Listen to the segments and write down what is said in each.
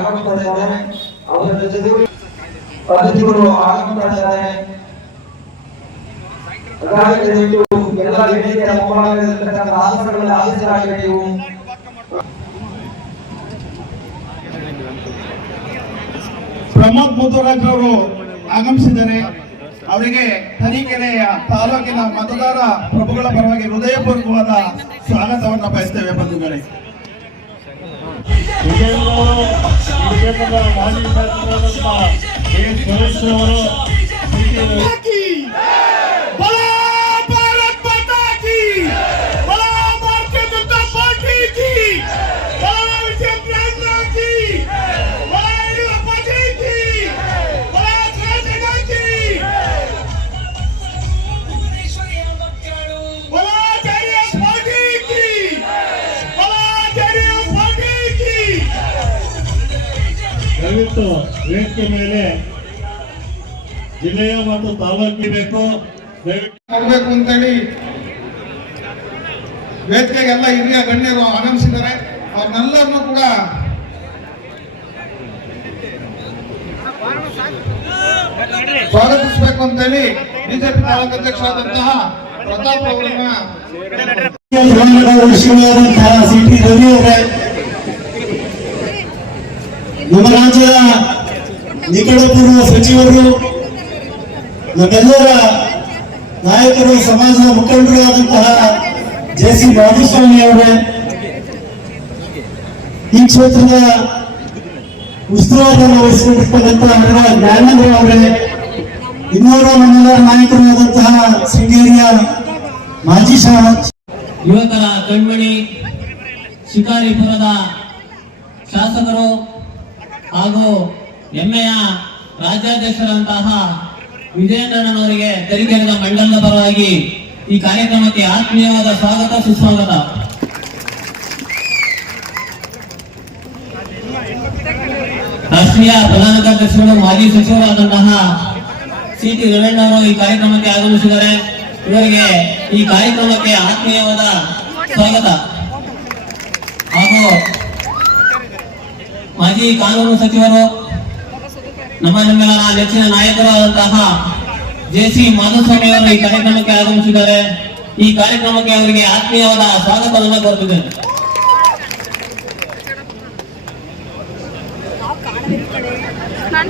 ಆಗಮಿಸ್ತಾ ಅವರ ಜೊತೆಗೆ ಅತಿಥಿಗಳು ಪ್ರಮೋದ್ ಮುತುರಾಜ್ ಅವರು ಆಗಮಿಸಿದ್ದಾರೆ. ಅವರಿಗೆ ತರೀಕೆರೆಯ ತಾಲೂಕಿನ ಮತದಾರ ಪ್ರಭುಗಳ ಪರವಾಗಿ ಹೃದಯಪೂರ್ವಕವಾದ ಸ್ವಾಗತವನ್ನು ಬಯಸ್ತೇವೆ ಬಂಧುಗಳೇ. 이대로 이대로가 많이 살펴봤다. 이 결승으로 ದಯವಿಟ್ಟು ವೇದಿಕೆ ಮೇಲೆ ಜಿಲ್ಲೆಯ ಮತ್ತು ತಾಲೂಕಿಗೆ ಬೇಕು. ದಯವಿಟ್ಟು ಮಾಡಬೇಕು ಅಂತೇಳಿ ವೇದಿಕೆಗೆಲ್ಲ ಹಿರಿಯ ಗಣ್ಯರು ಆಗಮಿಸಿದ್ದಾರೆ. ಅವ್ರನ್ನೆಲ್ಲರನ್ನೂ ಕೂಡ ಸ್ವಾಗತಿಸಬೇಕು ಅಂತೇಳಿ ಬಿಜೆಪಿ ತಾಲೂಕು ಅಧ್ಯಕ್ಷರಾದಂತಹ ಪ್ರತಾಪ್ ಅವರನ್ನ ಸಿಟಿ ರವಿ ಅವರೇ ನಮ್ಮ ರಾಜ್ಯದ ನಿಕಟಪೂರ್ವ ಸಚಿವರು, ನಮ್ಮೆಲ್ಲರ ನಾಯಕರು, ಸಮಾಜದ ಮುಖಂಡರು ಆದಂತಹ ಜೆ ಸಿ ಮಾಧುಸ್ವಾಮಿ ಅವರೇ, ಈ ಕ್ಷೇತ್ರದ ಉಸ್ತುವಾರಿಯನ್ನು ವಹಿಸಿಕೊಂಡಿರ್ತಕ್ಕಂತಹ ಜ್ಞಾನೇಂದ್ರ ಅವರೇ, ಇನ್ನೋರ್ವ ನಮ್ಮೆಲ್ಲರ ನಾಯಕರಾದಂತಹ ಶೃಂಗೇರಿಯ ಮಾಜಿ ಯುವಕರ ಕಣ್ಮಣಿ ಶಿಕಾರಿಪುರದ ಶಾಸಕರು ಹಾಗೂ ಹೆಮ್ಮೆಯ ರಾಜ್ಯಾಧ್ಯಕ್ಷರಂತಹ ವಿಜಯೇಂದ್ರನವರಿಗೆ ತೆರಿಗೆರದ ಮಂಡಲದ ಪರವಾಗಿ ಈ ಕಾರ್ಯಕ್ರಮಕ್ಕೆ ಆತ್ಮೀಯವಾದ ಸ್ವಾಗತ, ಸುಸ್ವಾಗತ. ರಾಷ್ಟ್ರೀಯ ಪ್ರಧಾನ ಕಾರ್ಯದರ್ಶಿಗಳು, ಮಾಜಿ ಸಚಿವರಾದಂತಹ ಸಿ ಟಿ ಅವರು ಈ ಕಾರ್ಯಕ್ರಮಕ್ಕೆ ಆಗಮಿಸಿದ್ದಾರೆ. ಇವರಿಗೆ ಈ ಕಾರ್ಯಕ್ರಮಕ್ಕೆ ಆತ್ಮೀಯವಾದ ಸ್ವಾಗತ. ಹಾಗೂ ಮಾಜಿ ಕಾನೂನು ಸಚಿವರು, ನಮ್ಮ ನಿಮ್ಮೆಲ್ಲರ ನೆಚ್ಚಿನ ನಾಯಕರಾದಂತಹ ಜೆ ಸಿ ಮಾಧುಸ್ವಾಮಿ ಅವರು ಈ ಕಾರ್ಯಕ್ರಮಕ್ಕೆ ಆಗಮಿಸಿದ್ದಾರೆ. ಈ ಕಾರ್ಯಕ್ರಮಕ್ಕೆ ಅವರಿಗೆ ಆತ್ಮೀಯವಾದ ಸ್ವಾಗತವನ್ನು ಕೋರುತ್ತಿದ್ದೇನೆ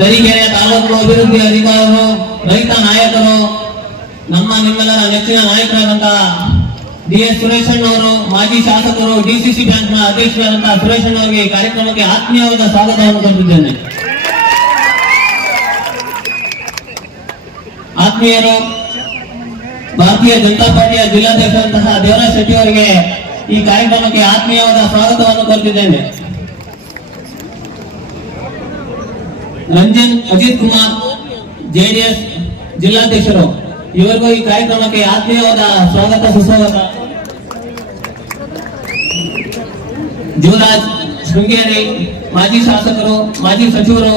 ತರೀಕೆರೆ ತಾಲೂಕು ಅಭಿವೃದ್ಧಿ ಅಧಿಕಾರಿಗಳು ರೈತ ನಾಯಕರು, ನಮ್ಮ ನಿಮ್ಮೆಲ್ಲರ ನೆಚ್ಚಿನ ನಾಯಕರಾದಂತಹ ಸುರೇಶನ್ ಅವರು ಮಾಜಿ ಶಾಸಕರು ಡಿಸಿಸಿ ಬ್ಯಾಂಕ್ನ ಅಧ್ಯಕ್ಷರಾದಂತಹ ಸುರೇಶನ್ ಅವರಿಗೆ ಈ ಕಾರ್ಯಕ್ರಮಕ್ಕೆ ಆತ್ಮೀಯವಾದ ಸ್ವಾಗತವನ್ನು ಕೊಟ್ಟಿದ್ದೇನೆ ಆತ್ಮೀಯರು, ಭಾರತೀಯ ಜನತಾ ಪಾರ್ಟಿಯ ಜಿಲ್ಲಾಧ್ಯಕ್ಷರಂತಹ ದೇವರಾಜ್ ಶೆಟ್ಟಿ ಅವರಿಗೆ ಈ ಕಾರ್ಯಕ್ರಮಕ್ಕೆ ಆತ್ಮೀಯವಾದ ಸ್ವಾಗತವನ್ನು ಕೋರುತ್ತಿದ್ದೇನೆ ರಂಜನ್, ಅಜಿತ್ ಕುಮಾರ್ ಜೆಡಿಎಸ್ ಜಿಲ್ಲಾಧ್ಯಕ್ಷರು, ಇವರಿಗೂ ಈ ಕಾರ್ಯಕ್ರಮಕ್ಕೆ ಆತ್ಮೀಯವಾದ ಸ್ವಾಗತ, ಸುಸ್ವಾಗತ. ಜೀವರಾಜ್ ಶೃಂಗೇರಿ, ಮಾಜಿ ಶಾಸಕರು, ಮಾಜಿ ಸಚಿವರು,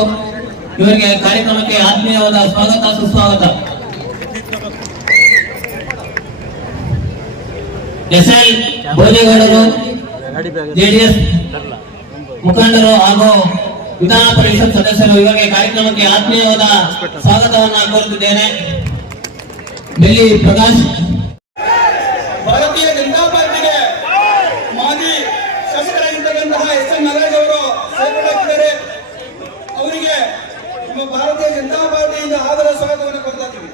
ಇವರಿಗೆ ಕಾರ್ಯಕ್ರಮಕ್ಕೆ ಆತ್ಮೀಯವಾದ ಸ್ವಾಗತ, ಸುಸ್ವಾಗತ. ಎಸ್ ಎಲ್ ಭೋಜೇಗೌಡರು ಜೆಡಿಎಸ್ ಮುಖಂಡರು ಹಾಗೂ ವಿಧಾನ ಪರಿಷತ್ ಸದಸ್ಯರು ಇವರಿಗೆ ಕಾರ್ಯಕ್ರಮಕ್ಕೆ ಆತ್ಮೀಯವಾದ ಸ್ವಾಗತವನ್ನ ಕೋರುತ್ತಿದ್ದೇನೆ. ಬೆಳ್ಳಿ ಪ್ರಕಾಶ್ ಭಾರತೀಯ ಜನತಾ ಪಾರ್ಟಿಗೆ ಮಾಜಿ ಶಾಸಕರಾಗಿರ್ತಕ್ಕಂತಹ ಎಸ್ ಎನ್ ನಾಗರಾಜ್ ಅವರು ಸೇರ್ಪಡೆಯಾಗಿದ್ದಾರೆ ಅವರಿಗೆ ನಮ್ಮ ಭಾರತೀಯ ಜನತಾ ಪಾರ್ಟಿಯಿಂದ ಆದರ ಸ್ವಾಗತವನ್ನು ಕೊಡ್ತಾ ಇದ್ದೀವಿ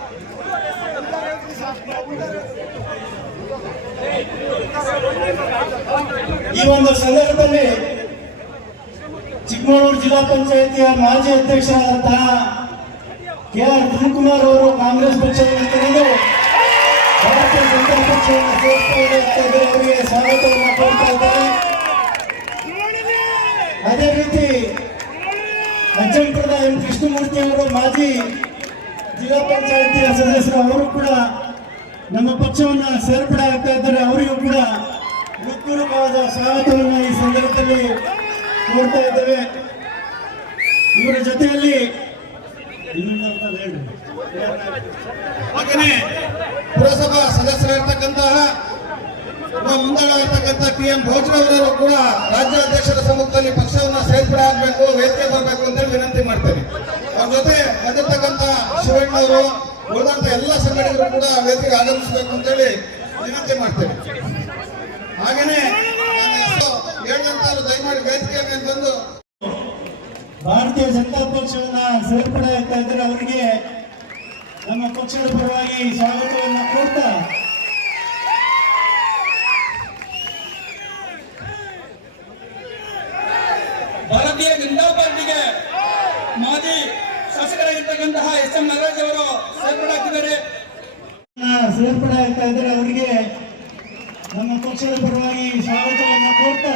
ಈ ಒಂದು ಸಂದರ್ಭದಲ್ಲಿ ಚಿಕ್ಕಮಗಳೂರು ಜಿಲ್ಲಾ ಪಂಚಾಯಿತಿಯ ಮಾಜಿ ಅಧ್ಯಕ್ಷರಾದಂತಹ ಕೆ ಆರ್ ಧನಕುಮಾರ್ ಅವರು ಕಾಂಗ್ರೆಸ್ ಪಕ್ಷವನ್ನು ತೊರೆದು ಭಾರತೀಯ ಜನತಾ ಪಕ್ಷವನ್ನು ಇದ್ದಾರೆ. ಅವರಿಗೆ ಸ್ವಾಗತವನ್ನು ಕೋರ್ತಾ ಇದ್ದಾರೆ ಅದೇ ರೀತಿ ಅಜ್ಜಂಪುರದ ಎಂ ಕೃಷ್ಣಮೂರ್ತಿ ಅವರು, ಮಾಜಿ ಜಿಲ್ಲಾ ಪಂಚಾಯಿತಿಯ ಸದಸ್ಯರು, ಅವರು ಕೂಡ ನಮ್ಮ ಪಕ್ಷವನ್ನು ಸೇರ್ಪಡೆ ಆಗ್ತಾ ಇದ್ದಾರೆ ಅವರಿಗೂ ಕೂಡ ಹೃತ್ಪೂರ್ವಕವಾದ ಸ್ವಾಗತವನ್ನು ಈ ಸಂದರ್ಭದಲ್ಲಿ ಕೋರ್ತಾ ಇದ್ದೇವೆ ಇವರ ಜೊತೆಯಲ್ಲಿ. ಹಾಗೆಯೇ ಪುರಸಭಾ ಸದಸ್ಯರಿರ್ತಕ್ಕಂತಹ ಒಬ್ಬ ಪಿ ಟಿ ಎಂ ಭೋಜನವರವರು ಕೂಡ ರಾಜ್ಯಾಧ್ಯಕ್ಷರ ಸಮ್ಮುಖದಲ್ಲಿ ಪಕ್ಷವನ್ನು ಸೇರ್ಪಡೆ ಆಗಬೇಕು, ವೇದಿಕೆ ಬರಬೇಕು ಅಂತ ಹೇಳಿ ವಿನಂತಿ ಮಾಡ್ತೇನೆ ಅವ್ರ ಜೊತೆ ಬಂದಿರ್ತಕ್ಕಂಥ ಶಿವಣ್ಣವರು ಉಳಿದಂತ ಎಲ್ಲ ಸಂಘಟನೆಗಳು ಕೂಡ ವೇದಿಕೆಗೆ ಆಗಮಿಸಬೇಕು ಅಂತೇಳಿ ವಿನಂತಿ ಮಾಡ್ತೇನೆ ಹಾಗೇನೆ ದಯಮಾಡಿ ವೇದಿಕೆ ಮೇಲೆ ಬಂದು. ಭಾರತೀಯ ಜನತಾ ಪಕ್ಷವನ್ನ ಸೇರ್ಪಡೆ ಆಗ್ತಾ ಇದ್ದಾರೆ. ಅವರಿಗೆ ನಮ್ಮ ಪಕ್ಷದ ಪರವಾಗಿ ಸ್ವಾಗತವನ್ನು ಕೋರ್ತಾ. ಭಾರತೀಯ ಜನತಾ ಪಾರ್ಟಿಗೆ ಮಾಜಿ ಶಾಸಕರಾಗಿರ್ತಕ್ಕಂತಹ ಎಸ್ ಎಂ ನಾಗರಾಜ್ ಅವರು ಸೇರ್ಪಡೆ ಆಗ್ತಿದ್ದಾರೆ. ಸೇರ್ಪಡೆ ಆಗ್ತಾ ಇದ್ದಾರೆ. ಅವರಿಗೆ ನಮ್ಮ ಪಕ್ಷದ ಪರವಾಗಿ ಸ್ವಾಗತವನ್ನು ಕೋರ್ತಾ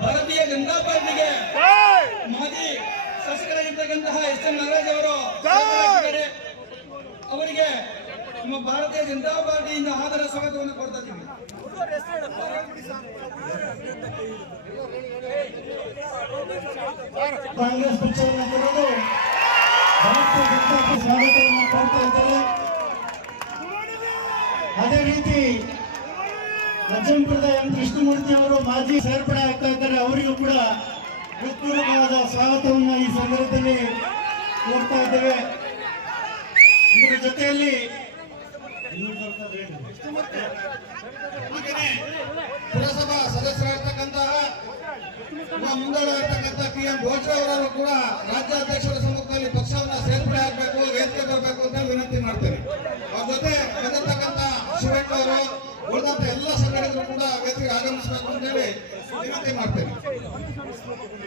ಭಾರತೀಯ ಜನತಾ ಪಾರ್ಟಿಗೆ ಮಾಜಿ ಶಾಸಕರಾಗಿರ್ತಕ್ಕಂತಹ ಎಸ್ ಎಂ ನಾಗರಾಜ್ ಅವರು ಸೇರ್ಪಡೆ ಆಗ್ತಿದ್ದಾರೆ ಅವರಿಗೆ ನಮ್ಮ ಭಾರತೀಯ ಜನತಾ ಪಾರ್ಟಿಯಿಂದ ಆದರ ಸ್ವಾಗತವನ್ನು ಕೊಡ್ತಾ ಇದ್ದೀವಿ ಕಾಂಗ್ರೆಸ್ ಪಕ್ಷವನ್ನು ಕೊಡೋದು ಭಾರತೀಯ ಜನತಾ ಪಕ್ಷ ಸ್ವಾಗತವನ್ನು ಕೋರ್ತಾ ಇದ್ದಾರೆ ಅದೇ ರೀತಿ ಅಜ್ಜಂಪುರದ ಎಂ ಕೃಷ್ಣಮೂರ್ತಿ ಅವರು ಮಾಜಿ ಸೇರ್ಪಡೆ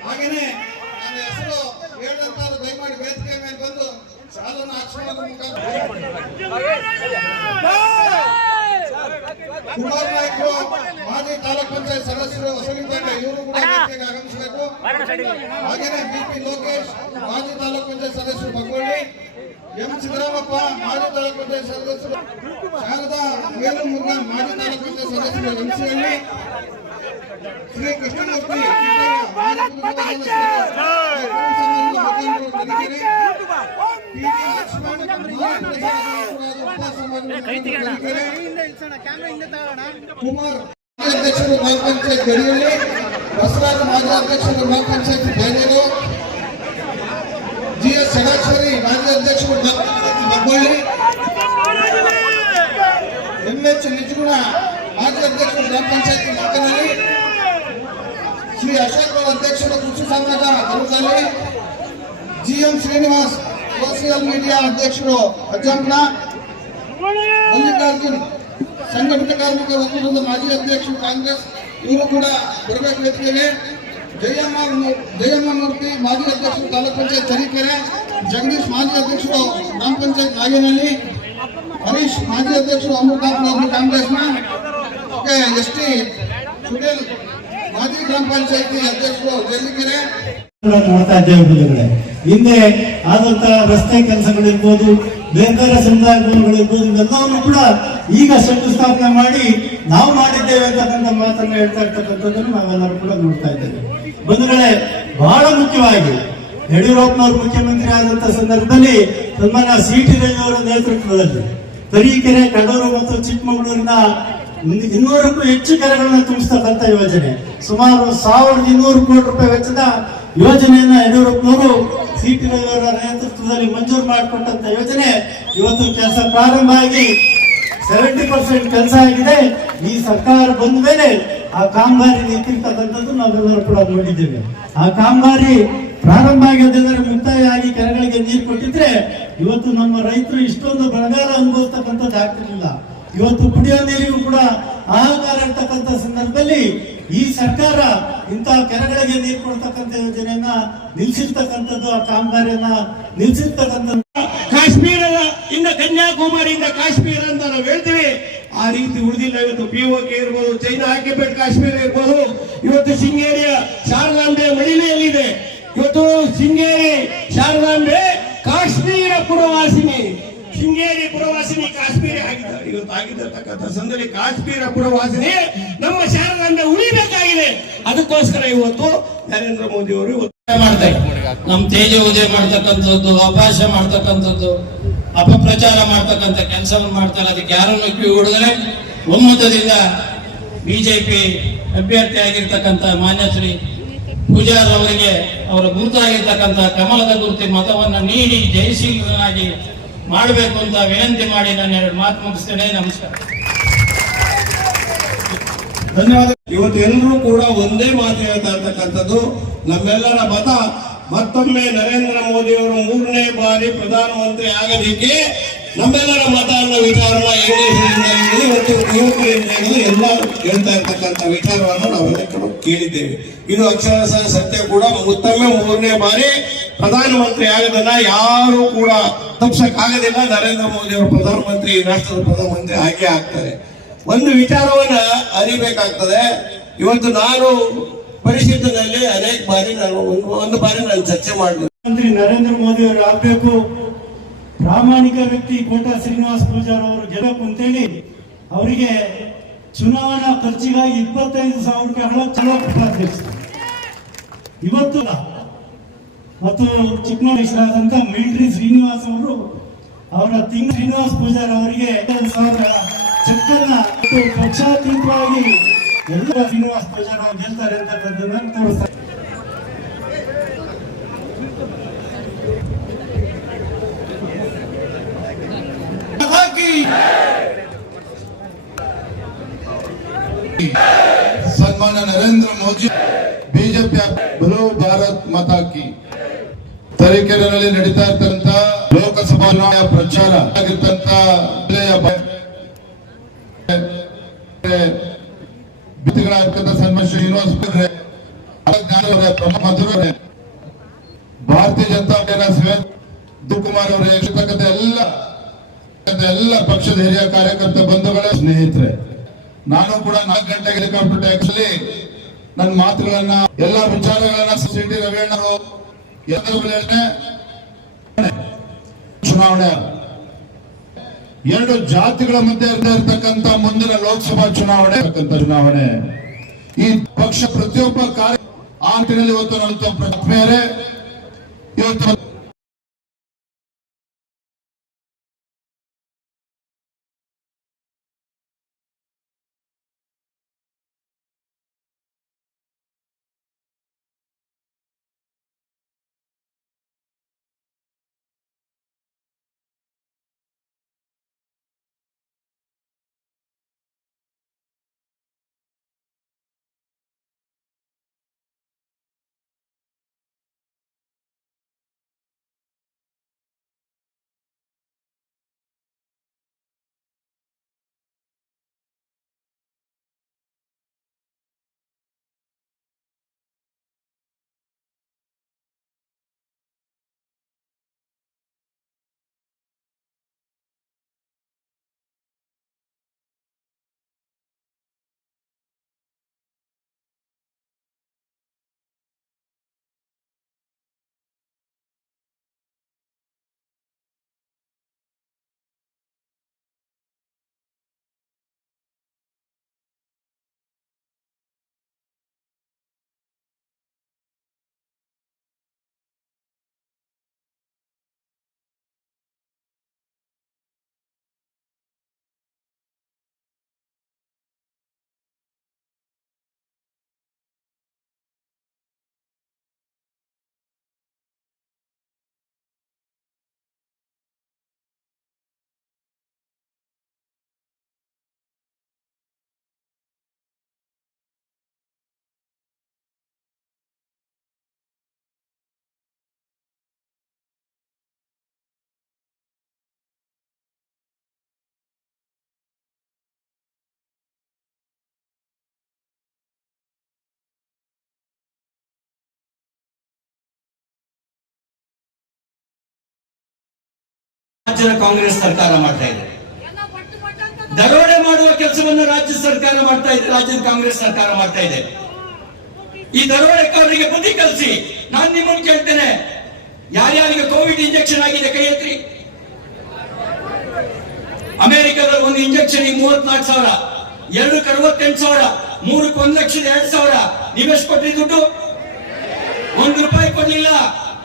ಹಾಗೇನೆ ನನ್ನ ಹೆಸರು ಹೇಳಿದಂತ ದಯಮಾಡಿ ವೇದಿಕೆ ಮೇಲೆ ಬಂದು ಶಾಲನ್ನು ಹಾಕ್ಸ್ಕೊಳ್ಳೋದ್ರ ಮುಖಾಂತರ. ಮಾಜಿ ತಾಲೂಕ್ ಪಂಚಾಯತ್ ಸದಸ್ಯರು ಹೊಸಲಿಂಗೇಟೆ ಇವರು ಕೂಡ ವೇದಿಕೆಗೆ ಆಗಮಿಸಬೇಕು. ಹಾಗೇನೆ ಬಿ ಪಿ ಲೋಕೇಶ್ ಮಾಜಿ ತಾಲೂಕ್ ಪಂಚಾಯತ್ ಸದಸ್ಯರು ಬಗ್ಗೊಳ್ಳಿ. ಎಂ ಸಿದ್ದರಾಮಪ್ಪ ಮಾಜಿ ತಾಲೂಕ್ ಪಂಚಾಯತ್ ಸದಸ್ಯರು. ಶಾರದಾ ಮೇಲು ಮುರುಘನ್ ಮಾಜಿ ತಾಲೂಕ್ ಪಂಚಾಯತ್ ಸದಸ್ಯರು ಮಾಜಿ ಕುಟುಂಬ ಸದಸ್ಯರು, ತರೀಕೆರೆ, ಪಿ ಡಿ ಲಕ್ಷ್ಮಣ್ ಮಾಜಿ ಉಪ ತರೀಕೆರೆ, ಕುಮಾರ್ ಮಾಜಿ ಅಧ್ಯಕ್ಷರು ಗ್ರಾಮ ಪಂಚಾಯತ್ ಗಡಿಯಲ್ಲಿ ಬಸವರಾಜ ಮಾಜಿ ಅಧ್ಯಕ್ಷರು ಗ್ರಾಮ ಪಂಚಾಯತ್ ಬೇಲೂರು ಜಿ ಎಸ್ ಷಡಾಕ್ಷರಿ ಮಾಜಿ ಅಧ್ಯಕ್ಷರು ಗ್ರಾಮ ಪಂಚಾಯತ್ ಬಬ್ಬಳ್ಳಿ ಎಂ ಎಚ್ ನಿಜಗುಣ ಮಾಜಿ ಅಧ್ಯಕ್ಷರು ಗ್ರಾಮ ಪಂಚಾಯತ್ ಮಕ್ಕನಲ್ಲಿ ಶ್ರೀ ಅಶೋಕ್ ಅಧ್ಯಕ್ಷರು ಕೃಷಿ ಸಂಘದ Karukalli G M Srinivas social media ಅಧ್ಯಕ್ಷರು ಅಜ್ಜಂಪನ ಮಲ್ಲಿಕಾರ್ಜುನ್, ಸಂಘಟಿತ ಕಾರ್ಮಿಕ ಒಕ್ಕೂಟದ ಮಾಜಿ ಅಧ್ಯಕ್ಷರು ಕಾಂಗ್ರೆಸ್, ಇವರು ಕೂಡ ಬರಬೇಕು ವೇದಿಕೆಗೆ ಜಯಮ್ಮ ಜಯಮ್ಮ ಮೂರ್ತಿ, ಮಾಜಿ ಅಧ್ಯಕ್ಷರು ತಾಲೂಕ್ ಪಂಚಾಯತ್ ತರೀಕೆರೆ, ಜಗದೀಶ್ ಮಾಜಿ ಅಧ್ಯಕ್ಷರು ಗ್ರಾಮ ಪಂಚಾಯತ್ ನಾಗೇನಹಳ್ಳಿ, ಹರೀಶ್ ಮಾಜಿ ಅಧ್ಯಕ್ಷರು ಅಮೃತಾಪುರ ಕಾಂಗ್ರೆಸ್ನ ಎಸ್ ಟಿ ಸುನಿಲ್ ಮಾಜಿ ಗ್ರಾಮ ಪಂಚಾಯತಿ ಅಧ್ಯಕ್ಷರು ಜಲ್ಲಿಕೆರೆ. ನೋಡ್ತಾ ಇದ್ದೇವೆ ಹಿಂದೆ ಆದಂತಹ ರಸ್ತೆ ಕೆಲಸಗಳಿರ್ಬೋದು ಬೇರೆ ಬೇರೆ ಸಮುದಾಯಗಳಿರ್ಬೋದು ಇವೆಲ್ಲವನ್ನು ಕೂಡ ಈಗ ಶಂಕುಸ್ಥಾಪನೆ ಮಾಡಿ ನಾವು ಮಾಡಿದ್ದೇವೆ ಅಂತಕ್ಕಂಥ ಮಾತನ್ನ ಹೇಳ್ತಾ ಇರ್ತಕ್ಕಂಥದ್ದನ್ನು ನಾವೆಲ್ಲರೂ ಕೂಡ ನೋಡ್ತಾ ಇದ್ದೇವೆ. ಬಂಧುಗಳೇ, ಬಹಳ ಮುಖ್ಯವಾಗಿ ಯಡಿಯೂರಪ್ಪನವರು ಮುಖ್ಯಮಂತ್ರಿ ಆದಂತ ಸಂದರ್ಭದಲ್ಲಿ ಸನ್ಮಾನ ಸಿ ಟಿ ರವಿಯವರ ನೇತೃತ್ವದಲ್ಲಿ ತರೀಕೆರೆ, ಕಡೂರು ಮತ್ತು ಚಿಕ್ಕಮಗಳೂರಿನ ಇನ್ನೂರಕ್ಕೂ ಹೆಚ್ಚು ಕೆರೆಗಳನ್ನ ತುಂಬಿಸ್ತಕ್ಕಂಥ ಯೋಜನೆ. ಸುಮಾರು ಸಾವಿರದ ಇನ್ನೂರು ಕೋಟಿ ರೂಪಾಯಿ ವೆಚ್ಚದ ಯೋಜನೆಯನ್ನ ಯಡಿಯೂರಪ್ಪನವರು ಸಿಟಿ ನೇತೃತ್ವದಲ್ಲಿ ಮಂಜೂರು ಮಾಡಿಕೊಟ್ಟಂತ ಯೋಜನೆ ಇವತ್ತು ಕೆಲಸ ಪ್ರಾರಂಭ ಆಗಿ ಸೆವೆಂಟಿ ಪರ್ಸೆಂಟ್ ಕೆಲಸ ಆಗಿದೆ. ಈ ಸರ್ಕಾರ ಬಂದ ಮೇಲೆ ಆ ಕಾಮಗಾರಿ ನಿಂತಿರ್ತಕ್ಕಂಥದ್ದು ನಾವೆಲ್ಲರೂ ಕೂಡ ನೋಡಿದ್ದೇವೆ. ಆ ಕಾಮಗಾರಿ ಪ್ರಾರಂಭ ಆಗಿದ್ರೆ ಮುಕ್ತಾಯ ಆಗಿ ಕೆರೆಗಳಿಗೆ ನೀರು ಕೊಟ್ಟಿದ್ರೆ ಇವತ್ತು ನಮ್ಮ ರೈತರು ಇಷ್ಟೊಂದು ಬರಗಾಲ ಅನುಭವಿಸ್ತಕ್ಕಂಥದ್ದು ಆಗ್ತಿರ್ಲಿಲ್ಲ. ಇವತ್ತು ಕುಡಿಯೋ ನೀರಿಗೂ ಕೂಡ ಹಾಹಾಕಾರ ಇರ್ತಕ್ಕಂಥ ಸಂದರ್ಭದಲ್ಲಿ ಈ ಸರ್ಕಾರ ಇಂತಹ ಕೆರೆಗಳಿಗೆ ನೀರು ಕೊಡ್ತಕ್ಕಂಥ ಯೋಜನೆಯನ್ನ ನಿಲ್ಸಿರ್ತಕ್ಕಂಥದ್ದು, ಆ ಕಾಮಗಾರಿಯನ್ನ ನಿಲ್ಸಿರ್ತಕ್ಕಂಥ ಕಾಶ್ಮೀರದ ಇಂದ ಕನ್ಯಾಕುಮಾರಿಯಿಂದ ಕಾಶ್ಮೀರ ಅಂತ ನಾವು ಹೇಳ್ತೀವಿ, ಆ ರೀತಿ ಉಳಿದಿಲ್ಲ. ಇವತ್ತು ಪಿಒಕೆ ಇರ್ಬೋದು ಚೈನಾ ಆಕ್ಯುಪೇಟ್ ಕಾಶ್ಮೀರ ಇರ್ಬೋದು, ಇವತ್ತು ಶೃಂಗೇರಿಯ ಶಾರದಾಂಬೆ ಮಡಿಲೆಯಲ್ಲಿದೆ ಇವತ್ತು ಶೃಂಗೇರಿ ಶಾರದಾಂಬೆ ಕಾಶ್ಮೀರ ಪುರವಾಸಿನಿ ಶೃಂಗೇರಿ ಪುರವಾಸಿನಿ ಕಾಶ್ಮೀರ ಆಗಿದ್ದಾರೆ ಸಂದರ್ಭ ಕಾಶ್ಮೀರ ಪುರವಾಸಿನಿ ನಮ್ಮ ಶಾರದಾಂಬೆ ಉಳಿಬೇಕಾಗಿದೆ. ಅದಕ್ಕೋಸ್ಕರ ಇವತ್ತು ನರೇಂದ್ರ ಮೋದಿ ಅವರು ಮಾಡ್ತಾ ನಮ್ಮ ತೇಜ ಉದಯ ಮಾಡ್ತಕ್ಕಂಥದ್ದು ಅಪಾಶ ಮಾಡ್ತಕ್ಕಂಥದ್ದು, ಅಪಪ್ರಚಾರ ಮಾಡ್ತಕ್ಕಂಥ ಕೆಲಸವನ್ನು ಮಾಡ್ತಾರೆ. ಅದಕ್ಕೆ ಯಾರನ್ನು ಕಿವಿ ಹೊಡೆದರೆ ಒಮ್ಮತದಿಂದ ಬಿಜೆಪಿ ಅಭ್ಯರ್ಥಿ ಆಗಿರ್ತಕ್ಕಂಥ ಮಾನ್ಯ ಶ್ರೀ ಪೂಜಾರ್ ಅವರಿಗೆ ಅವರ ಗುರುತಾಗಿರ್ತಕ್ಕಂಥ ಕಮಲದ ಗುರುತಿ ಮತವನ್ನು ನೀಡಿ ಜಯಶೀಲನಾಗಿ ಮಾಡಬೇಕು ಅಂತ ವಿನಂತಿ ಮಾಡಿ ನಾನು ಎರಡು ಮಾತು ಮುಗಿಸ್ತೇನೆ. ನಮಸ್ಕಾರ. ಧನ್ಯವಾದ. ಇವತ್ತು ಎಲ್ಲರೂ ಕೂಡ ಒಂದೇ ಮಾತು ಹೇಳ್ತಾ ಇರ್ತಕ್ಕಂಥದ್ದು. ನಮ್ಮೆಲ್ಲರ ಮತ ಮತ್ತೊಮ್ಮೆ ನರೇಂದ್ರ ಮೋದಿ ಅವರು ಮೂರನೇ ಬಾರಿ ಪ್ರಧಾನಮಂತ್ರಿ ಆಗೋದಕ್ಕೆ ನಮ್ಮೆಲ್ಲರ ಮತ ಇಂಗ್ಲಿಷ್ನಿಂದ ಹಿಡಿದು ಇವತ್ತು ಯುವಕರಿಂದ ಹಿಡಿದು ಎಲ್ಲ ಹೇಳ್ತಾ ಇರ್ತಕ್ಕಂಥ ವಿಚಾರವನ್ನು ನಾವು ಕೇಳಿದ್ದೇವೆ. ಇದು ಅಕ್ಷರಶಃ ಸತ್ಯ ಕೂಡ. ಮತ್ತೊಮ್ಮೆ ಮೂರನೇ ಬಾರಿ ಪ್ರಧಾನಮಂತ್ರಿ ಆಗದನ್ನ ಯಾರು ಕೂಡ ತಪ್ಸಕ್ಕಾಗೋದಿಲ್ಲ. ನರೇಂದ್ರ ಮೋದಿ ಅವರು ಪ್ರಧಾನಮಂತ್ರಿ, ರಾಷ್ಟ್ರದ ಪ್ರಧಾನಮಂತ್ರಿ ಆಯ್ಕೆ ಆಗ್ತಾರೆ. ಒಂದು ವಿಚಾರವನ್ನ ಅರಿಬೇಕಾಗ್ತದೆ. ಇವತ್ತು ನಾನು ಪರಿಷತ್ತಿನಲ್ಲಿ ಅನೇಕ ಬಾರಿ ನಾನು ಒಂದು ಬಾರಿ ನಾನು ಚರ್ಚೆ ಮಾಡಿದೆ. ನರೇಂದ್ರ ಮೋದಿ ಅವರು ಆಗ್ಬೇಕು. ಪ್ರಾಮಾಣಿಕ ವ್ಯಕ್ತಿ ಕೋಟಾ ಶ್ರೀನಿವಾಸ್ ಪೂಜಾರ್ ಅವರು ಗೆಲ್ಲಬೇಕು ಅಂತೇಳಿ ಅವರಿಗೆ ಚುನಾವಣಾ ಖರ್ಚಿಗಾಗಿ ಇಪ್ಪತ್ತೈದು ಸಾವಿರ ರೂಪಾಯಿ ಹಣ ಚಲೋ ಇವತ್ತು ಮತ್ತು ಚಿಕ್ಕಮಗಳೂರಾದಂತ ಮಿಲಿಟರಿ ಶ್ರೀನಿವಾಸ್ ಅವರು ಅವರ ತಿಂಗ್ ಶ್ರೀನಿವಾಸ್ ಪೂಜಾರ್ ಅವರಿಗೆ ಸಾವಿರ ಪಕ್ಷಾತೀತವಾಗಿ ಎಲ್ಲ ಶ್ರೀನಿವಾಸ್ ಪೂಜಾರ್ ಗೆಲ್ತಾರೆ ಗೆಲ್ತಾರೆ ಅಂತಕ್ಕಂಥದ್ದನ್ನು ತೋರಿಸ್ತಾರೆ ಸನ್ಮಾನ್ಯ ನರೇಂದ್ರ ಮೋದಿ ಬಿಜೆಪಿ ಬಲೋ ಭಾರತ್ ಮತಾ ಕಿ ತರೀಕೆರೆನಲ್ಲಿ ನಡೀತಾ ಇರ್ತಂತ ಲೋಕಸಭಾ ಪ್ರಚಾರ ಆಗಿರ್ತಂತ ಜಿಲ್ಲೆಯ ಬ- ವ್ಯಕ್ತಿಗಳಾಗಿರ್ತಂತ ಸನ್ಮಾನ್ಯ ಶ್ರೀನಿವಾಸ್ ಅವರೇ, ಜ್ಞಾನ ಅವರೇ, ಪ್ರಮೋದ್ ಮಧುರ್ ಅವರೇ, ಭಾರತೀಯ ಜನತಾ ಪಾರ್ಟಿಯ ಶಿವ ಕುಮಾರ್ ಅವರೇ ಎಲ್ಲ ಎಲ್ಲ ಪಕ್ಷದ ಹಿರಿಯ ಕಾರ್ಯಕರ್ತ ಬಂಧುಗಳ, ಸ್ನೇಹಿತರೆ, ನಾನು ಕೂಡ ನಾಲ್ಕು ಗಂಟೆಗೆ ಹೆಲಿಕಾಪ್ಟರ್ ಟ್ಯಾಕ್ಸ್ ಅಲ್ಲಿ ನನ್ನ ಮಾತುಗಳನ್ನ, ಎಲ್ಲಾ ವಿಚಾರಗಳನ್ನ ಸಿ ಟಿ ರವೀಣ್ ಎಲ್ಲರೂ ಹೇಳ್ದೆ. ಚುನಾವಣೆ. ಎರಡು ಜಾತಿಗಳ ಮಧ್ಯೆ ಇರ್ತಾ ಇರ್ತಕ್ಕಂಥ ಮುಂದಿನ ಲೋಕಸಭಾ ಚುನಾವಣೆ. ಚುನಾವಣೆ. ಈ ಪಕ್ಷ ಪ್ರತಿಯೊಬ್ಬ ಕಾರ್ಯ ಆ ನಿಟ್ಟಿನಲ್ಲಿ ಇವತ್ತು ನನ್ನ ಇವತ್ತು ರಾಜ್ಯದ ಕಾಂಗ್ರೆಸ್ ಸರ್ಕಾರ ಮಾಡ್ತಾ ಇದೆ. ದರೋಡೆ ಮಾಡುವ ಕೆಲಸವನ್ನು ರಾಜ್ಯ ಸರ್ಕಾರ ಮಾಡ್ತಾ ಇದೆ, ರಾಜ್ಯದ ಕಾಂಗ್ರೆಸ್ ಸರ್ಕಾರ ಮಾಡ್ತಾ ಇದೆ. ಈ ದರೋಡೆಕಾರರಿಗೆ ಬುದ್ಧಿ ಕಲಿಸಿ, ನಾನು ನಿಮ್ಮನ್ನು ಕೇಳ್ತೇನೆ. ಯಾರ್ಯಾರಿಗೆ ಕೋವಿಡ್ ಇಂಜೆಕ್ಷನ್ ಆಗಿದೆ ಕೈ ಎತ್ತಿ? ಅಮೆರಿಕದ ಒಂದು ಇಂಜೆಕ್ಷನ್ ಮೂವತ್ನಾಲ್ಕು ಸಾವಿರ ಎರಡಕ್ಕೆ ಅರವತ್ತೆಂಟು ಸಾವಿರ, ಮೂರಕ್ಕೆ ಒಂದ್ ಲಕ್ಷದ ಎರಡ್ ಸಾವಿರ. ನೀವೆಷ್ಟು ಕೊಟ್ಟಿದ್ದು ಒಂದು ರೂಪಾಯಿ ಕೊಡ್ಲಿಲ್ಲ.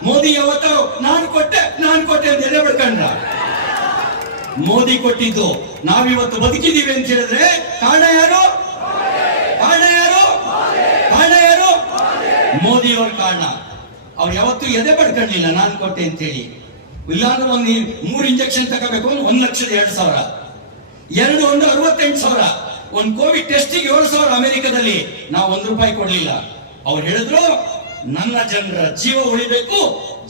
ಮೋದಿ ಯಾವತ್ತೋ, ನಾನು ಕೊಟ್ಟೆ ನಾನು ಕೊಟ್ಟೆ ಅಂತ ಎದೆ ಬಿಡ್ಕಂಡ್ರ ಮೋದಿ ಕೊಟ್ಟಿದ್ದು, ನಾವಿವತ್ತು ಬದುಕಿದೀವಿ ಅಂತ ಹೇಳಿದ್ರೆ, ಕಾರಣ ಯಾರು? ಕಾರಣ ಯಾರು? ಕಾರಣ ಯಾರು? ಮೋದಿ ಅವ್ರ ಕಾರಣ. ಅವ್ರು ಯಾವತ್ತೂ ಎದೆ ಪಡ್ಕೊಂಡಿಲ್ಲ, ನಾನು ಕೊಟ್ಟೆ ಅಂತೇಳಿ ಇಲ್ಲಾಂದ್ರೆ ಒಂದು ಮೂರು ಇಂಜೆಕ್ಷನ್ ತಗೋಬೇಕು ಅಂದ್ರೆ ಒಂದ್ ಲಕ್ಷದ ಎರಡು ಸಾವಿರ. ಎರಡು, ಒಂದು, ಅರವತ್ತೆಂಟು ಸಾವಿರ. ಒಂದು ಕೋವಿಡ್ ಟೆಸ್ಟಿಗೆ ಏಳು ಸಾವಿರ ಅಮೆರಿಕದಲ್ಲಿ ನಾವು ಒಂದು ರೂಪಾಯಿ ಕೊಡ್ಲಿಲ್ಲ. ಅವ್ರು ಹೇಳಿದ್ರು ನನ್ನ ಜನರ ಜೀವ ಉಳಿಬೇಕು,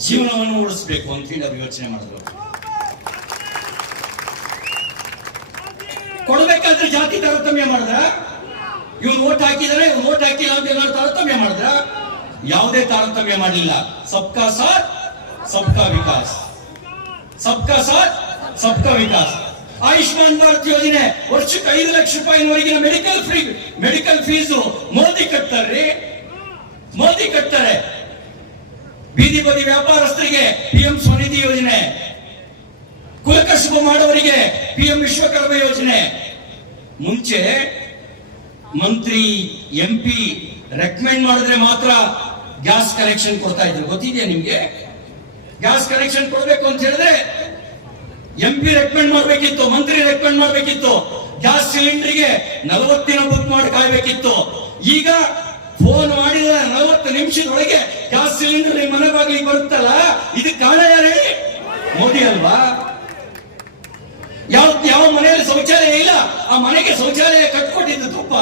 ಜೀವನವನ್ನು ಉಳಿಸ್ಬೇಕು ಅಂತ ಹೇಳಿ ಅವ್ರು ಯೋಚನೆ ಮಾಡಿದ್ರು. ಕೊಡಬೇಕಾದ್ರೆ ಜಾತಿ ತಾರತಮ್ಯ ಮಾಡಿದ್ರ? ಇವ್ನು ಓಟ್ ಹಾಕಿದರೆ ಇವ್ನು ಓಟ್ ಹಾಕಿ ಅಂತ ಏನಾದ್ರು ತಾರತಮ್ಯ ಮಾಡಿದ್ರ? ಯಾವುದೇ ತಾರತಮ್ಯ ಮಾಡಲಿಲ್ಲ ಸಬ್ಕಾ ಸಾಥ್, ಸಬ್ಕಾ ವಿಕಾಸ್. ಸಬ್ಕಾ ಸಾಥ್, ಸಬ್ಕಾ ವಿಕಾಸ್. ಆಯುಷ್ಮಾನ್ ಭಾರತ್ ಯೋಜನೆ ವರ್ಷಕ್ಕೆ ಐದು lakh ರೂಪಾಯಿವರೆಗಿನ medical free medical fees Modi ಕಟ್ತಾರ್ರಿ. Modi ಕಟ್ತಾರೆ. ಬೀದಿ ಬದಿ ವ್ಯಾಪಾರಸ್ಥರಿಗೆ ಪಿಎಂ ಸ್ವನಿಧಿ ಯೋಜನೆ. ಕುಲಕಸುಬು ಮಾಡುವವರಿಗೆ ಪಿಎಂ ವಿಶ್ವಕರ್ಮ ಯೋಜನೆ. ಮುಂಚೆ ಮಂತ್ರಿ, ಎಂ ಪಿ ರೆಕಮೆಂಡ್ ಮಾಡಿದ್ರೆ ಮಾತ್ರ ಗ್ಯಾಸ್ ಕನೆಕ್ಷನ್ ಕೊಡ್ತಾ ಇದ್ರು. ಗೊತ್ತಿದೆಯಾ ನಿಮ್ಗೆ? ಗ್ಯಾಸ್ ಕನೆಕ್ಷನ್ ಕೊಡಬೇಕು ಅಂತ ಹೇಳಿದ್ರೆ ಎಂ ಪಿ ರೆಕಮೆಂಡ್ ಮಾಡ್ಬೇಕಿತ್ತು, ಮಂತ್ರಿ ರೆಕಮೆಂಡ್ ಮಾಡ್ಬೇಕಿತ್ತು. ಗ್ಯಾಸ್ ಸಿಲಿಂಡರ್ಗೆ ನಲವತ್ತಿನ ಬುಕ್ ಮಾಡಿ ಕಾಯ್ಬೇಕಿತ್ತು. ಈಗ ಫೋನ್ ಮಾಡಿದ ನಲವತ್ತು ನಿಮಿಷದೊಳಗೆ ಗ್ಯಾಸ್ ಸಿಲಿಂಡರ್ ನಿಮ್ಮ ಮನೆ ಬಾಗಿಲಿಗೆ ಬರುತ್ತಲ್ಲ? ಇದಕ್ಕೆ ಕಾರಣ ಯಾರು ಮೋದಿ ಅಲ್ವಾ? ಯಾವ ಯಾವ ಮನೆಯಲ್ಲಿ ಶೌಚಾಲಯ ಇಲ್ಲ, ಆ ಮನೆಗೆ ಶೌಚಾಲಯ ಕಟ್ಕೊಟ್ಟಿದ್ದು ತುಪ್ಪ.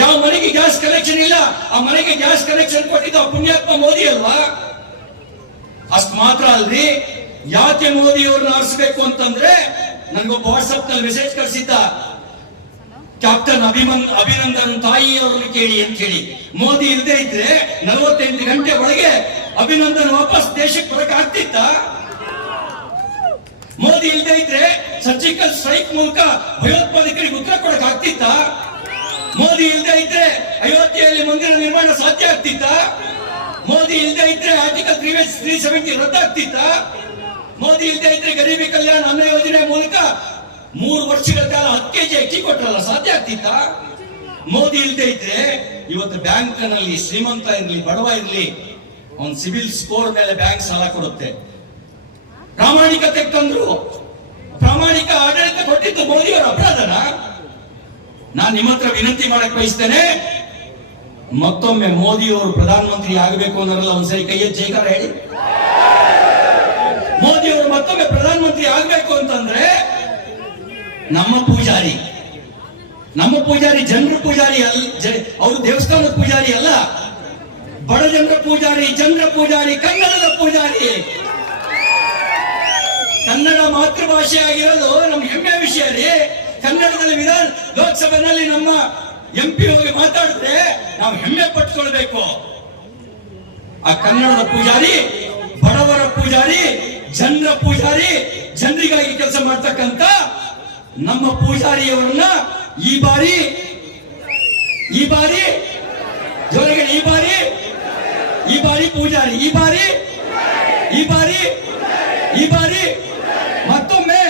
ಯಾವ ಮನೆಗೆ ಗ್ಯಾಸ್ ಕನೆಕ್ಷನ್ ಇಲ್ಲ, ಆ ಮನೆಗೆ ಗ್ಯಾಸ್ ಕನೆಕ್ಷನ್ ಕೊಟ್ಟಿದ್ದು ಆ ಪುಣ್ಯಾತ್ಮ ಮೋದಿ ಅಲ್ವಾ? ಅಷ್ಟು ಮಾತ್ರ ಅಲ್ರಿ. ಯಾಕೆ ಮೋದಿ ಅವ್ರನ್ನ ಆರಿಸಬೇಕು ಅಂತಂದ್ರೆ ನನ್ಗೊಬ್ಬ ವಾಟ್ಸಪ್ನಲ್ಲಿ ಮೆಸೇಜ್ ಕಳಿಸಿದ್ದ. ಕ್ಯಾಪ್ಟನ್ ಅಭಿಮನ್ ಅಭಿನಂದನ್ ತಾಯಿ ಅವ್ರನ್ನ ಕೇಳಿ ಅಂತ ಹೇಳಿ. ಮೋದಿ ಇಲ್ಲದೆ ಇದ್ರೆ ನಲವತ್ತೆಂಟು ಗಂಟೆ ಒಳಗೆ ಅಭಿನಂದನ್ ವಾಪಸ್ ದೇಶಕ್ಕೆ ಬರಕ್ ಆಗ್ತಿತ್ತ? ಮೋದಿ ಇಲ್ಲದೆ ಇದ್ರೆ ಸರ್ಜಿಕಲ್ ಸ್ಟ್ರೈಕ್ ಮೂಲಕ ಭಯೋತ್ಪಾದಕರಿಗೆ ಉತ್ತರ ಕೊಡಕ್ ಆಗ್ತಿತ್ತ? ಮೋದಿ ಇಲ್ಲದೆ ಇದ್ರೆ ಅಯೋಧ್ಯೆಯಲ್ಲಿ ಮಂದಿರ ನಿರ್ಮಾಣ ಸಾಧ್ಯ ಆಗ್ತಿತ್ತ? ಮೋದಿ ಇಲ್ಲದೆ ಇದ್ರೆ ಆರ್ಟಿಕಲ್ ತ್ರೀ ತ್ರೀ ಸೆವೆಂಟಿ ರದ್ದಾಗ್ತಿತ್ತ? ಮೋದಿ ಇಲ್ಲದೆ ಇದ್ರೆ ಗರೀಬಿ ಕಲ್ಯಾಣ ಅನ್ನ ಯೋಜನೆ ಮೂಲಕ ಮೂರು ವರ್ಷಗಳ ಕಾಲ ಹತ್ತು ಕೆಜಿ ಅಕ್ಕಿ ಕೊಟ್ರಲ್ಲ, ಸಾಧ್ಯ ಆಗ್ತಿತ್ತ? ಮೋದಿ ಇಲ್ಲದೆ ಇದ್ರೆ ಇವತ್ತು ಬ್ಯಾಂಕ್ನಲ್ಲಿ ಶ್ರೀಮಂತ ಇರ್ಲಿ, ಬಡವ ಇರ್ಲಿ ಒಂದು ಸಿವಿಲ್ ಸ್ಕೋರ್ ಮೇಲೆ ಬ್ಯಾಂಕ್ ಸಾಲ ಕೊಡುತ್ತೆ. ಪ್ರಾಮಾಣಿಕತೆ ತಂದ್ರು. ಪ್ರಾಮಾಣಿಕ ಆಡಳಿತ ಕೊಟ್ಟಿದ್ದು ಮೋದಿಯವರ ಅಪರಾಧನ? ನಾನು ನಿಮ್ಮ ಹತ್ರ ವಿನಂತಿ ಮಾಡಕ್ ಬಯಸ್ತೇನೆ. ಮತ್ತೊಮ್ಮೆ ಮೋದಿ ಅವರು ಪ್ರಧಾನಮಂತ್ರಿ ಆಗಬೇಕು ಅನ್ನೋರಲ್ಲ ಒಂದ್ಸರಿ ಕೈಯ ಜೈಕಾರ ಹೇಳಿ. ಮೋದಿ ಅವರು ಮತ್ತೊಮ್ಮೆ ಪ್ರಧಾನಮಂತ್ರಿ ಆಗಬೇಕು ಅಂತಂದ್ರೆ ನಮ್ಮ ಪೂಜಾರಿ. ನಮ್ಮ ಪೂಜಾರಿ ಜನರ ಪೂಜಾರಿ ಅಲ್ಲ ಅವರು ದೇವಸ್ಥಾನದ ಪೂಜಾರಿ ಅಲ್ಲ. ಬಡ ಜನರ ಪೂಜಾರಿ ಜನರ ಪೂಜಾರಿ, ಕನ್ನಡದ ಪೂಜಾರಿ. ಕನ್ನಡ ಮಾತೃಭಾಷೆ ಆಗಿರೋದು ನಮ್ಗೆ ಹೆಮ್ಮೆ ವಿಷಯ ರೀ. ಕನ್ನಡದಲ್ಲಿ ವಿಧಾನ ಲೋಕಸಭೆಯಲ್ಲಿ ನಮ್ಮ ಎಂ ಪಿ ಹೋಗಿ ಮಾತಾಡಿದ್ರೆ ನಾವು ಹೆಮ್ಮೆ ಪಟ್ಕೊಳ್ಬೇಕು. ಆ ಕನ್ನಡದ ಪೂಜಾರಿ, ಬಡವರ ಪೂಜಾರಿ, ಜನರ ಪೂಜಾರಿ, ಜನರಿಗಾಗಿ ಕೆಲಸ ಮಾಡ್ತಕ್ಕಂತ ನಮ್ಮ ಪೂಜಾರಿಯವರನ್ನ ಈ ಬಾರಿ ಈ ಬಾರಿ, ಜೋರಿಗೆ ಈ ಬಾರಿ ಈ ಬಾರಿ ಪೂಜಾರಿ, ಈ ಬಾರಿ ಈ ಬಾರಿ ಈ ಬಾರಿ, ಮತ್ತೊಮ್ಮೆ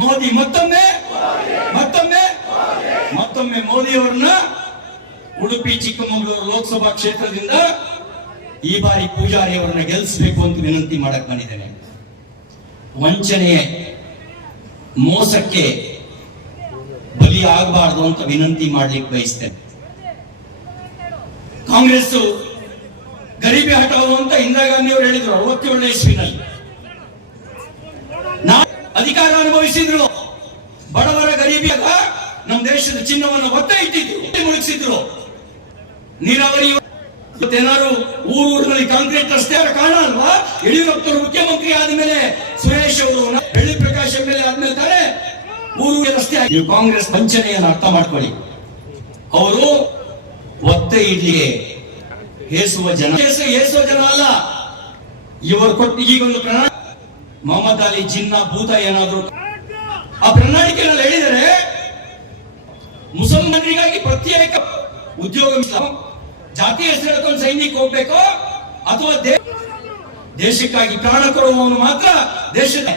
ಮೋದಿ, ಮತ್ತೊಮ್ಮೆ ಮತ್ತೊಮ್ಮೆ ಮತ್ತೊಮ್ಮೆ ಮೋದಿಯವರನ್ನ ಉಡುಪಿ, ಚಿಕ್ಕಮಗಳೂರು ಲೋಕಸಭಾ ಕ್ಷೇತ್ರದಿಂದ ಈ ಬಾರಿ ಪೂಜಾರಿ ಅವರನ್ನ ಗೆಲ್ಲಿಸಬೇಕು ಅಂತ ವಿನಂತಿ ಮಾಡಕ್ ಬಂದಿದ್ದೇನೆ. ವಂಚನೆ ಮೋಸಕ್ಕೆ ಬಲಿ ಆಗಬಾರ್ದು ಅಂತ ವಿನಂತಿ ಮಾಡ್ಲಿಕ್ಕೆ ಬಯಸ್ತೇನೆ. ಕಾಂಗ್ರೆಸ್ ಗರೀಬಿ ಹಟೋ ಅಂತ ಇಂದಿರಾ ಗಾಂಧಿ ಅವರು ಹೇಳಿದ್ರು ಅರವತ್ತೇಳನೇ ಇಸ್ವಿನಲ್ಲಿ. ಅಧಿಕಾರ ಅನುಭವಿಸಿದ್ರು. ಬಡವರ ಗರೀಬಿಯಾಗ ನಮ್ಮ ದೇಶದ ಚಿನ್ನವನ್ನು ಒತ್ತ ಇಟ್ಟಿದ್ರು ಮುಳುಗಿಸಿದ್ರು. ನೀರಾವರಿ ಇವತ್ತೇನಾದ್ರು ಊರೂರಿನಲ್ಲಿ ಕಾಂಕ್ರೀಟ್ ರಸ್ತೆ ಕಾರಣ ಅಲ್ವಾ? ಯಡಿಯೂರಪ್ಪರು ಮುಖ್ಯಮಂತ್ರಿ ಆದ್ಮೇಲೆ ಸುರೇಶ್ ಅವರು, ಬೆಳ್ಳಿ ಪ್ರಕಾಶ್ ಮೇಲೆ ಆದ್ಮೇಲೆ ತಾನೇ ಊರೂರಿಗೆ ರಸ್ತೆ ಆಗಿ ಕಾಂಗ್ರೆಸ್ ವಂಚನೆಯನ್ನು ಅರ್ಥ ಮಾಡ್ಕೊಳ್ಳಿ. ಅವರು ಒತ್ತೆ ಇಡ್ಲಿ ಹೇಸುವ ಜನ ಹೇಸು ಹೇಸುವ ಜನ ಅಲ್ಲ. ಇವರು ಕೊಟ್ಟು ಈಗೊಂದು ಪ್ರಣಾಳ ಮೊಹಮ್ಮದ್ ಅಲಿ ಜಿನ್ನ ಭೂತ ಏನಾದ್ರು ಆ ಪ್ರಣಾಳಿಕೆ ಹೇಳಿದರೆ ಮುಸಲ್ಮಾನರಿಗಾಗಿ ಪ್ರತ್ಯೇಕ ಉದ್ಯೋಗ ಜಾತಿ ಹೆಸರು ಹೇಳ್ಕೊಂಡು ಸೈನಿಕ ಹೋಗ್ಬೇಕು? ಅಥವಾ ದೇಶಕ್ಕಾಗಿ ಪ್ರಾಣ ಕೊಡುವವನು ಮಾತ್ರ ದೇಶದ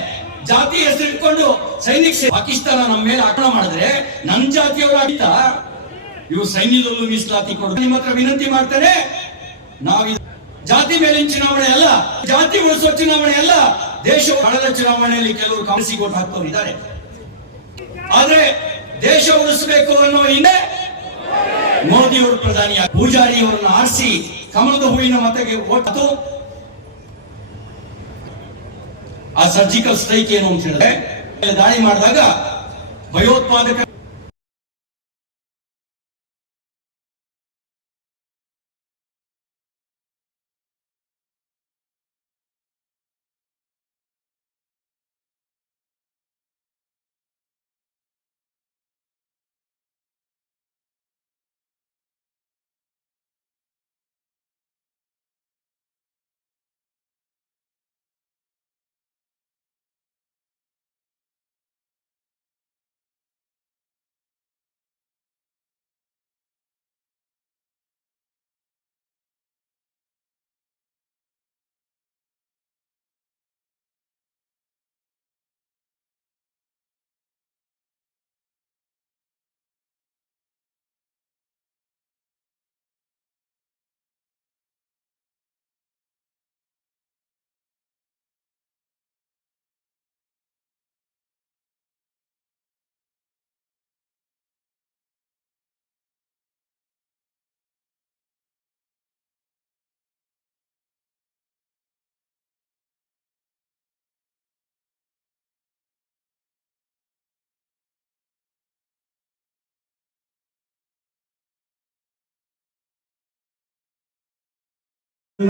ಜಾತಿ ಹೆಸರಿಟ್ಕೊಂಡು ಸೈನಿಕ ಪಾಕಿಸ್ತಾನ ನಮ್ಮ ಮೇಲೆ ಆಕ್ರಮಣ ಮಾಡಿದ್ರೆ ನನ್ನ ಜಾತಿಯವರ ಆಡಿತ ಇವು ಸೈನ್ಯದಲ್ಲೂ ಮೀಸಲಾತಿ ಕೊಡು ನಿಮ್ಮ ಹತ್ರ ವಿನಂತಿ ಮಾಡ್ತಾರೆ ನಾವು ಜಾತಿ ಮೇಲಿನ ಚುನಾವಣೆ ಅಲ್ಲ, ಜಾತಿ ಉಳಿಸುವ ಚುನಾವಣೆ ಅಲ್ಲ, ದೇಶ ಕಳೆದ ಚುನಾವಣೆಯಲ್ಲಿ ಕೆಲವರು ಕಾಂಗ್ರೆಸ್ ಓಟ್ ಹಾಕ್ತವ್ರು ಇದ್ದಾರೆ ಆದ್ರೆ ದೇಶ ಉಳಿಸಬೇಕು ಅನ್ನೋ ಹಿಂದೆ ಮೋದಿ ಅವರು ಪ್ರಧಾನಿ ಪೂಜಾರಿ ಅವರನ್ನು ಆರಿಸಿ ಕಮಲದ ಹೂವಿನ ಮತಕ್ಕೆ ಒಟ್ಟು ಆ ಸರ್ಜಿಕಲ್ ಸ್ಟ್ರೈಕ್ ಏನು ಅಂತ ಹೇಳಿದ್ರೆ, ದಾಳಿ ಮಾಡಿದಾಗ ಭಯೋತ್ಪಾದಕ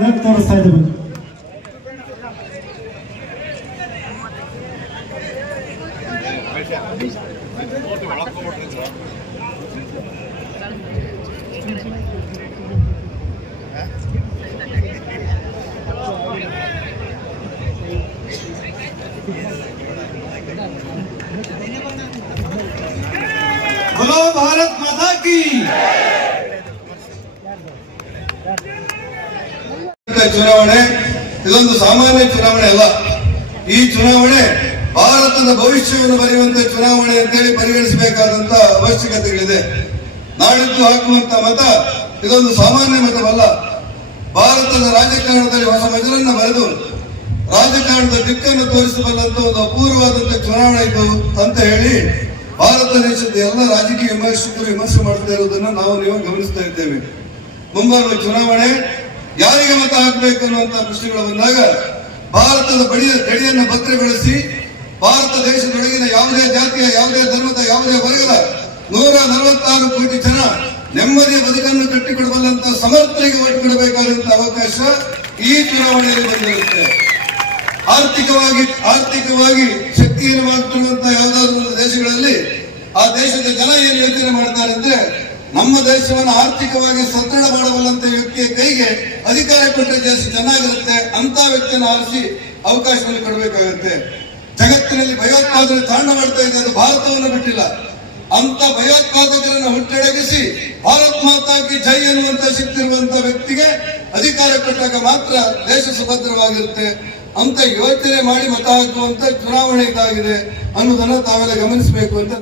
এক অবস্থায় দেবেন बोलो भारत माता की ಚುನಾವಣೆ, ಇದೊಂದು ಸಾಮಾನ್ಯ ಚುನಾವಣೆ ಅಲ್ಲ. ಈ ಚುನಾವಣೆ ಭಾರತದ ಭವಿಷ್ಯವನ್ನು ಬರೆಯುವಂತಹ ಚುನಾವಣೆ ಅಂತೇಳಿ ಪರಿಗಣಿಸಬೇಕಾದಂತ ಅವಶ್ಯಕತೆಗಳಿದೆ. ನಾಡಿದ್ದು ಹಾಕುವಂತ ಮತ ಇದೊಂದು ಸಾಮಾನ್ಯ ಮತವಲ್ಲ. ಭಾರತದ ರಾಜಕಾರಣದಲ್ಲಿ ಹೊಸ ಮಜಲನ್ನ ಬರೆದು ರಾಜಕಾರಣದ ದಿಕ್ಕನ್ನು ತೋರಿಸಬಲ್ಲಂತ ಒಂದು ಅಪೂರ್ವವಾದಂತ ಚುನಾವಣೆ ಇದು ಅಂತ ಹೇಳಿ ಭಾರತ ದೇಶದ ಎಲ್ಲ ರಾಜಕೀಯ ವಿಮರ್ಶಕರು ವಿಮರ್ಶೆ ಮಾಡ್ತಾ ಇರುವುದನ್ನು ನಾವು ನೀವು ಗಮನಿಸ್ತಾ ಇದ್ದೇವೆ. ಮುಂಬರುವ ಚುನಾವಣೆ ಯಾರಿಗೆ ಮತ ಹಾಕಬೇಕು ಅನ್ನುವಂತಹ ಪ್ರಶ್ನೆಗಳು ಬಂದಾಗ ಭಾರತದ ಬಡಿಯ ಗಡಿಯನ್ನು ಭದ್ರಗೊಳಿಸಿ ಭಾರತ ದೇಶದೊಳಗಿನ ಯಾವುದೇ ಜಾತಿಯ, ಯಾವುದೇ ಧರ್ಮದ, ಯಾವುದೇ ವರ್ಗದ ನೂರ ನಲವತ್ತಾರು ಕೋಟಿ ಜನ ನೆಮ್ಮದಿಯ ಬದುಕನ್ನು ಕಟ್ಟಿಕೊಡಬಲ್ಲಂತಹ ಸಮರ್ಥರಿಗೆ ಒಟ್ಟು ಕೊಡಬೇಕಾದಂತ ಅವಕಾಶ ಈ ಚುನಾವಣೆಯಲ್ಲಿ ಬಂದಿರುತ್ತೆ. ಆರ್ಥಿಕವಾಗಿ ಆರ್ಥಿಕವಾಗಿ ಶಕ್ತಿಯನ್ನು ಯಾವುದಾದ್ರೂ ಒಂದು ದೇಶಗಳಲ್ಲಿ ಆ ದೇಶದ ಜನ ಏನು ಯೋಚನೆ ಮಾಡ್ತಾರೆ ಅಂದ್ರೆ ನಮ್ಮ ದೇಶವನ್ನು ಆರ್ಥಿಕವಾಗಿ ಸದೃಢ ಮಾಡಬಲ್ಲಂತ ವ್ಯಕ್ತಿಯ ಕೈಗೆ ಅಧಿಕಾರ ಕೊಟ್ಟರೆ ದೇಶ ಚೆನ್ನಾಗಿರುತ್ತೆ ಅಂತ ವ್ಯಕ್ತಿಯನ್ನು ಆರಿಸಿ ಅವಕಾಶವನ್ನು ಕೊಡಬೇಕಾಗುತ್ತೆ. ಜಗತ್ತಿನಲ್ಲಿ ಭಯೋತ್ಪಾದನೆ ತಾಂಡ ಮಾಡ್ತಾ ಇದೆ ಭಾರತವನ್ನು ಬಿಟ್ಟಿಲ್ಲ. ಅಂತ ಭಯೋತ್ಪಾದಕರನ್ನು ಹುಟ್ಟಡಗಿಸಿ ಭಾರತ್ ಮಾತಾ ಕಿ ಜೈ ಎನ್ನುವಂತ ಸಿಕ್ತಿರುವಂತ ವ್ಯಕ್ತಿಗೆ ಅಧಿಕಾರ ಕೊಟ್ಟಾಗ ಮಾತ್ರ ದೇಶ ಸುಭದ್ರವಾಗಿರುತ್ತೆ. ಅಂತ ಯೋಚನೆ ಮಾಡಿ ಮತ ಹಾಕುವಂತ ಚುನಾವಣೆ ಇದಾಗಿದೆ ಅನ್ನೋದನ್ನ ತಾವೆಲ್ಲ ಗಮನಿಸಬೇಕು ಅಂತ